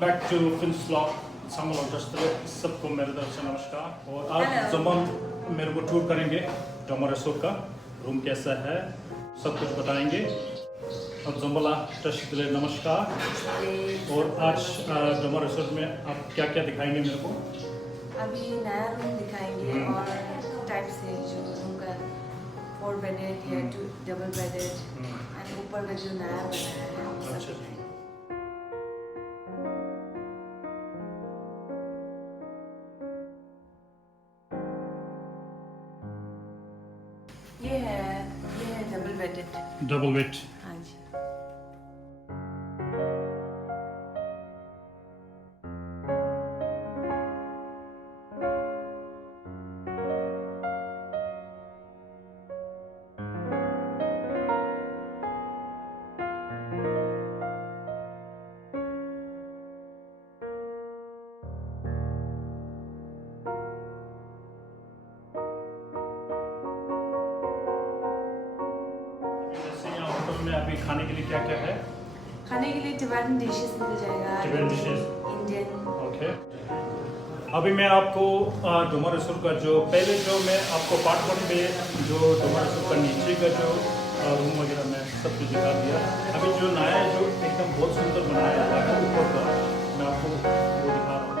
Back to films vlog सबको मेरे तरफ से नमस्कार। और आज जमान मेरे को टूर करेंगे डोमा रिसोर्ट का। रूम कैसा है सब कुछ बताएंगे। और जम्बला टशले नमस्कार। और आज डोमा रिसोर्ट में आप क्या क्या दिखाएंगे मेरे को? अभी नया रूम दिखाएंगे और टाइप से जो रूम का 4 बेडेड या 2 डबल बेडेड और ऊपर का जो नया बनाया है वो सब अच्छा जी। ये है डबल बेडेड। Double bed. हाँ जी। में अभी खाने के लिए क्या क्या है? खाने के लिए टिबेटन डिशेस मिल जाएगा। Tibetan dishes. इंडियन। ओके। अभी मैं आपको डोमा रिसोर्ट का जो पहले जो मैं आपको पार्ट 1 में जो डोमा रिसोर्ट का नीचे का जो रूम वगैरह मैं सब कुछ दिखा दिया। अभी जो नया जो एकदम बहुत सुंदर बनाया है ऊपर का मैं आपको वो दिखा रहा हूँ।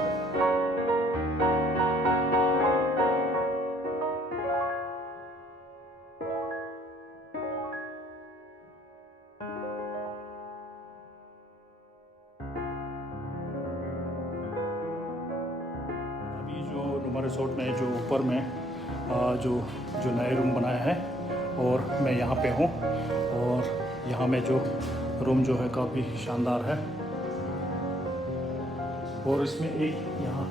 डोमा रिसोर्ट में जो ऊपर में जो नए रूम बनाया है और मैं यहाँ पे हूँ। और यहाँ में जो रूम जो है काफ़ी शानदार है। और इसमें एक यहाँ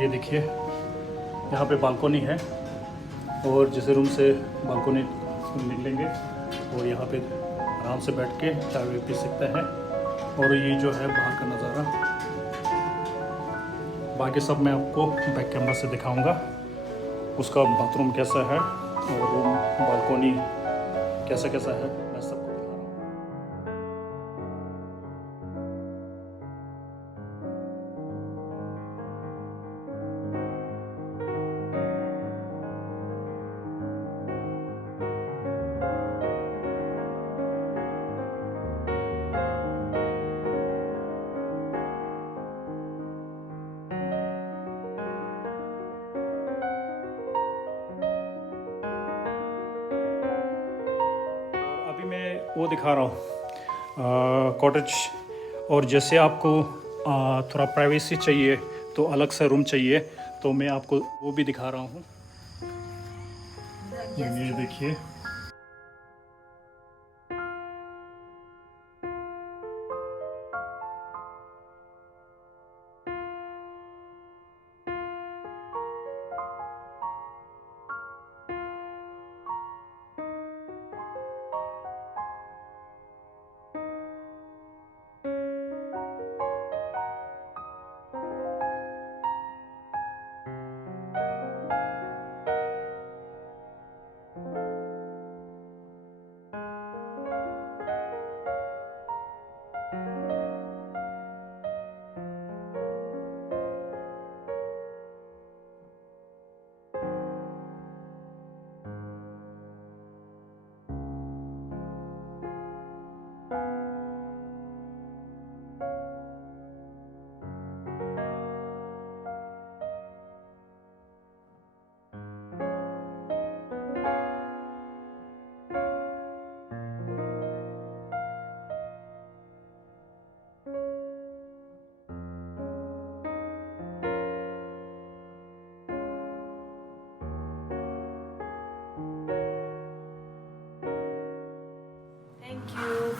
ये देखिए यहाँ पे बालकोनी है। और जैसे रूम से बालकोनी निकलेंगे और यहाँ पे आराम से बैठ के चाय पी सकते हैं। और ये जो है बाहर का नज़ारा, बाकी सब मैं आपको बैक कैमरा से दिखाऊंगा। उसका बाथरूम कैसा है और रूम बालकोनी कैसा कैसा है मैं सबको दिखा रहा हूँ। वो दिखा रहा हूँ कॉटेज। और जैसे आपको थोड़ा प्राइवेसी चाहिए तो अलग से रूम चाहिए तो मैं आपको वो भी दिखा रहा हूँ। ये देखिए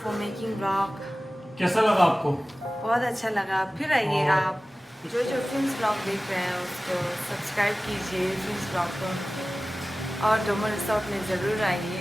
फॉर मेकिंग ब्लॉग। कैसा लगा आपको? बहुत अच्छा लगा। फिर आइए आप जो फिल्म्स ब्लॉग देख रहे हैं उसको सब्सक्राइब कीजिए फिल्म्स ब्लॉग को। और डोमा रिसोर्ट में ज़रूर आइए।